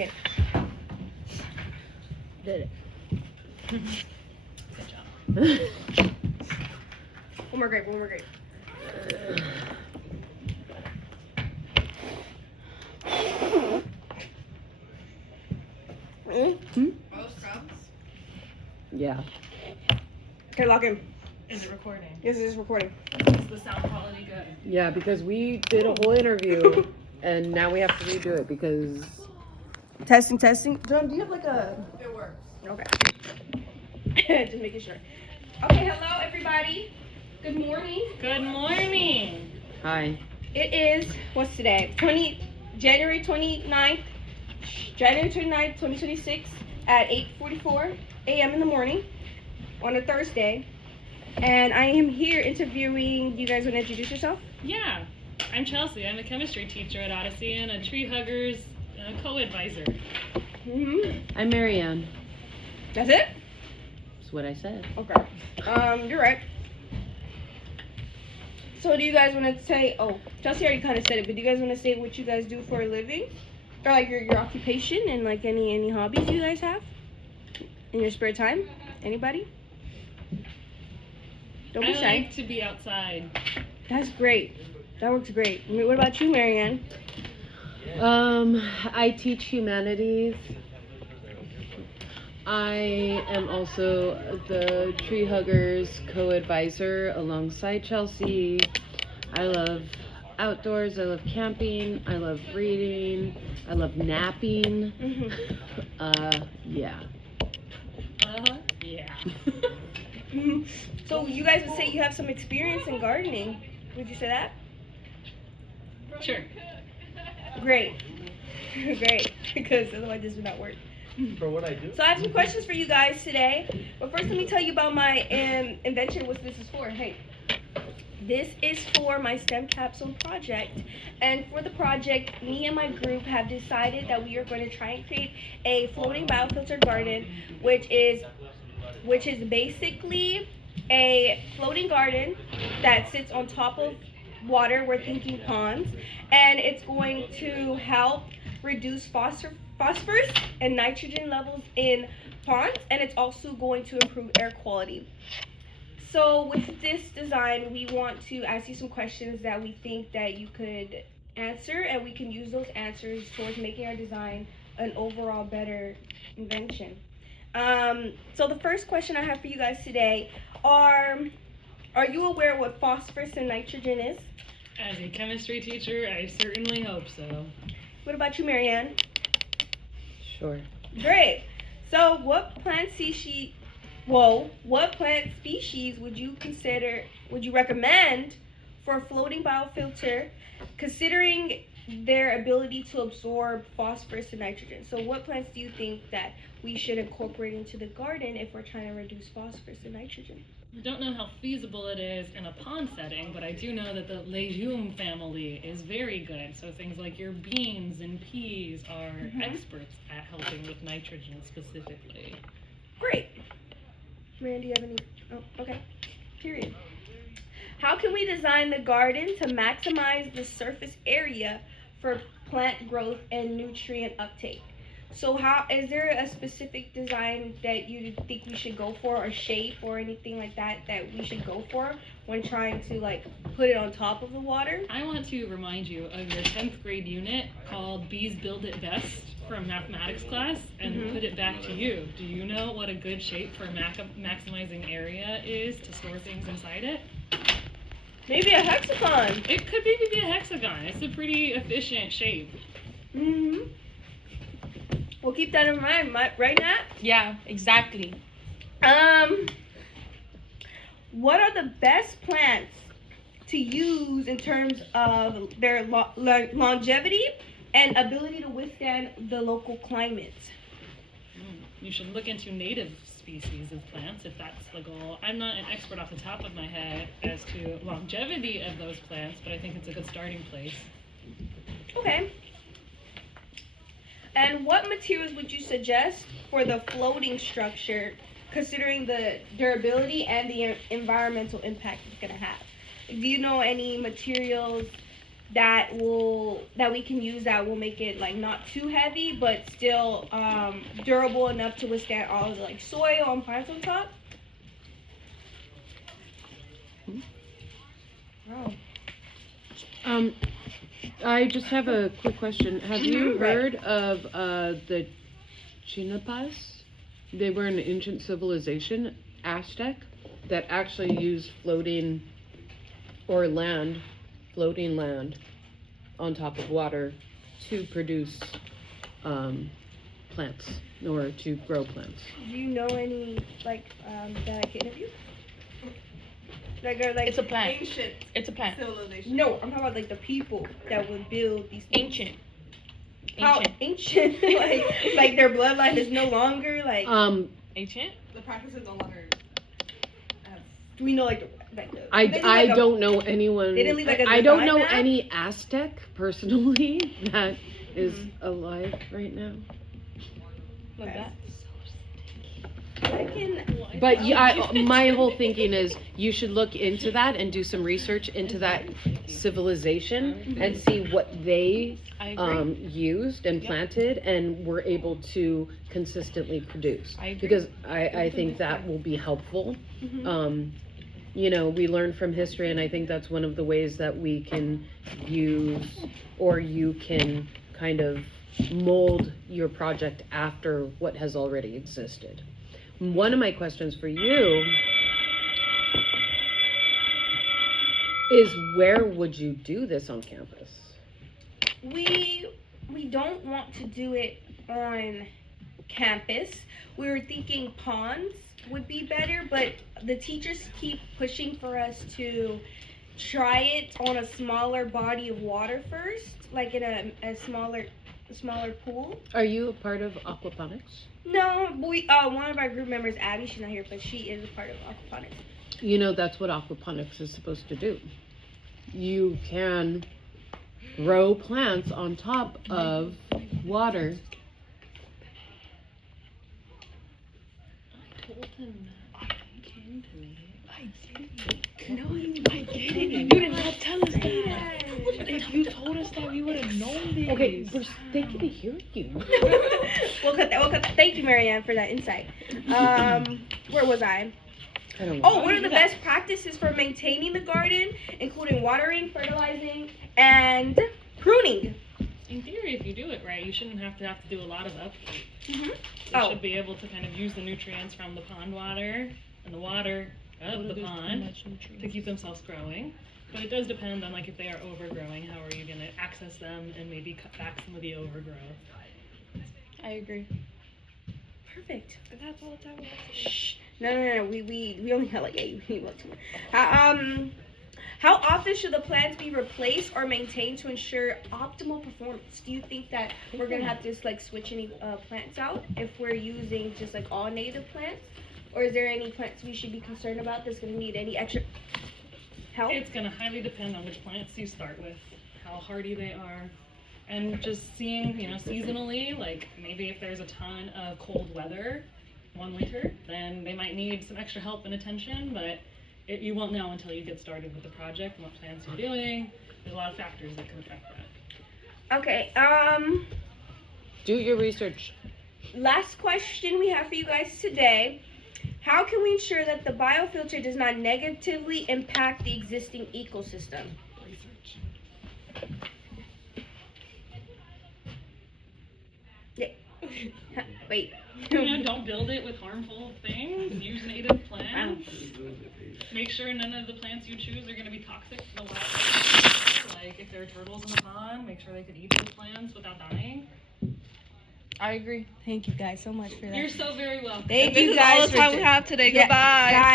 Okay. Did it. Good job. One more grape. Most scrubs? Yeah. Okay, lock in. Is it recording? Yes, it is recording. Is the sound quality good? Yeah, because we did a whole interview and now we have to redo it because Testing. John, do you have like a... It works. Okay. Just making sure. Okay, hello everybody. Good morning. Good morning. hi. It is, what's today? January 29th, 2026 at 8:44 a.m. in the morning on a Thursday. And I am here interviewing, you guys want to introduce yourself? Yeah, I'm Chelsea. I'm a chemistry teacher at Odyssey and a Tree Huggers co-advisor. I'm Marianne. That's it? That's what I said. Okay. You're right. So do you guys want to say, Chelsea already kind of said it, but do you guys want to say what you guys do for a living? Or like your occupation and like any hobbies you guys have in your spare time? Anybody? Don't be I shy. like to be outside. That's great. That works great. What about you, Marianne? I teach humanities. I am also the Tree Huggers co-advisor alongside Chelsea. I love outdoors. I love camping. I love reading. I love napping. Yeah. Yeah. So you guys would say you have some experience in gardening. Would you say that? Sure. Great. Great. Because otherwise this would not work. For what I do? So I have some questions for you guys today. But first let me tell you about my invention, what this is for. Hey. This is for my STEM capsule project. And for the project, me and my group have decided that we are going to try and create a floating biofilter garden, which is basically a floating garden that sits on top of water. We're thinking ponds, and it's going to help reduce phosphorus and nitrogen levels in ponds, and it's also going to improve air quality. So with this design, we want to ask you some questions that we think that you could answer, and we can use those answers towards making our design an overall better invention. So the first question I have for you guys today are you aware what phosphorus and nitrogen is? As a chemistry teacher, I certainly hope so. What about you, Marianne? Sure. Great. So what plant species would you recommend for a floating biofilter, considering their ability to absorb phosphorus and nitrogen? So what plants do you think that we should incorporate into the garden if we're trying to reduce phosphorus and nitrogen? I don't know how feasible it is in a pond setting, but I do know that the legume family is very good. So things like your beans and peas are experts at helping with nitrogen specifically. Great. Marianne, do you have any? Oh, okay. Period. How can we design the garden to maximize the surface area for plant growth and nutrient uptake? So is there a specific design that you think we should go for, or shape or anything like that we should go for when trying to like put it on top of the water? I want to remind you of your 10th grade unit called Bees Build It Best from mathematics class and put it back to you. Do you know what a good shape for maximizing area is to store things inside it? Maybe a hexagon. It could maybe be a hexagon. It's a pretty efficient shape. We'll keep that in mind, right, Nat? Yeah, exactly. What are the best plants to use in terms of their longevity and ability to withstand the local climate? You should look into native species of plants if that's the goal. I'm not an expert off the top of my head as to longevity of those plants, but I think it's a good starting place. Okay. And what materials would you suggest for the floating structure, considering the durability and the environmental impact it's going to have? Do you know any materials that we can use that will make it like not too heavy but still durable enough to withstand all of the like soil and plants on top. Wow. I just have a quick question. Have you Right. heard of the Chinapas? They were an ancient civilization, Aztec, that actually used floating land on top of water to produce plants or to grow plants. Do you know any like that I can interview? Like are like It's a plant. Ancient It's a plant. civilization. no, I'm talking about like the people that would build these things. Ancient. How ancient? like their bloodline is no longer like. Ancient? The practice is no longer. Do we know like the I they do, like, a- don't know anyone. They didn't leave, like, a I don't design know map? any Aztec personally that is Mm-hmm. alive right now. Like that? I can. But yeah, my whole thinking is you should look into that and do some research into that civilization and see what they I agree. used and Yep. planted and were able to consistently produce. I agree. Because I think that will be helpful. Mhm. You know, we learn from history, and I think that's one of the ways that we can use, or you can kind of mold your project after what has already existed. One of my questions for you is, where would you do this on campus? We don't want to do it on campus. We were thinking ponds would be better, but the teachers keep pushing for us to try it on a smaller body of water first, like in a smaller pool. Are you a part of aquaponics? No, we one of our group members, Abby, she's not here, but she is a part of aquaponics. You know, that's what aquaponics is supposed to do. You can grow plants on top of water. I told him that. He came to me. I get it. You did not tell us that. If you told us that, we would have known this. Okay, they can hear you. We'll cut that. Thank you, Marianne, for that insight. Where was I? I don't know. Oh, what are the best practices for maintaining the garden, including watering, fertilizing, and pruning? In theory, if you do it right, you shouldn't have to do a lot of upkeep. Mm-hmm. You Oh. should be able to kind of use the nutrients from the pond water and the water of the pond to keep themselves growing. But it does depend on like if they are overgrowing, how are you going to access them and maybe cut back some of the overgrowth. I agree. Perfect. That's all the time we have. Shh. No. We only have like 8. We need one more. How often should the plants be replaced or maintained to ensure optimal performance? Do you think that we're gonna have to just like switch any plants out if we're using just like all native plants, or is there any plants we should be concerned about that's gonna need any extra help? It's going to highly depend on which plants you start with, how hardy they are, and just seeing, seasonally, like maybe if there's a ton of cold weather one winter, then they might need some extra help and attention, but you won't know until you get started with the project and what plants you're doing. There's a lot of factors that can affect that. Okay. Do your research. Last question we have for you guys today. How can we ensure that the biofilter does not negatively impact the existing ecosystem? Research. Wait. Don't build it with harmful things. Use native plants. Make sure none of the plants you choose are going to be toxic to the wild. Like if there are turtles in the pond, make sure they could eat those plants without dying. I agree. Thank you guys so much for that. You're so very welcome. Thank This you is guys all the for time we have today. Yeah, Goodbye. guys.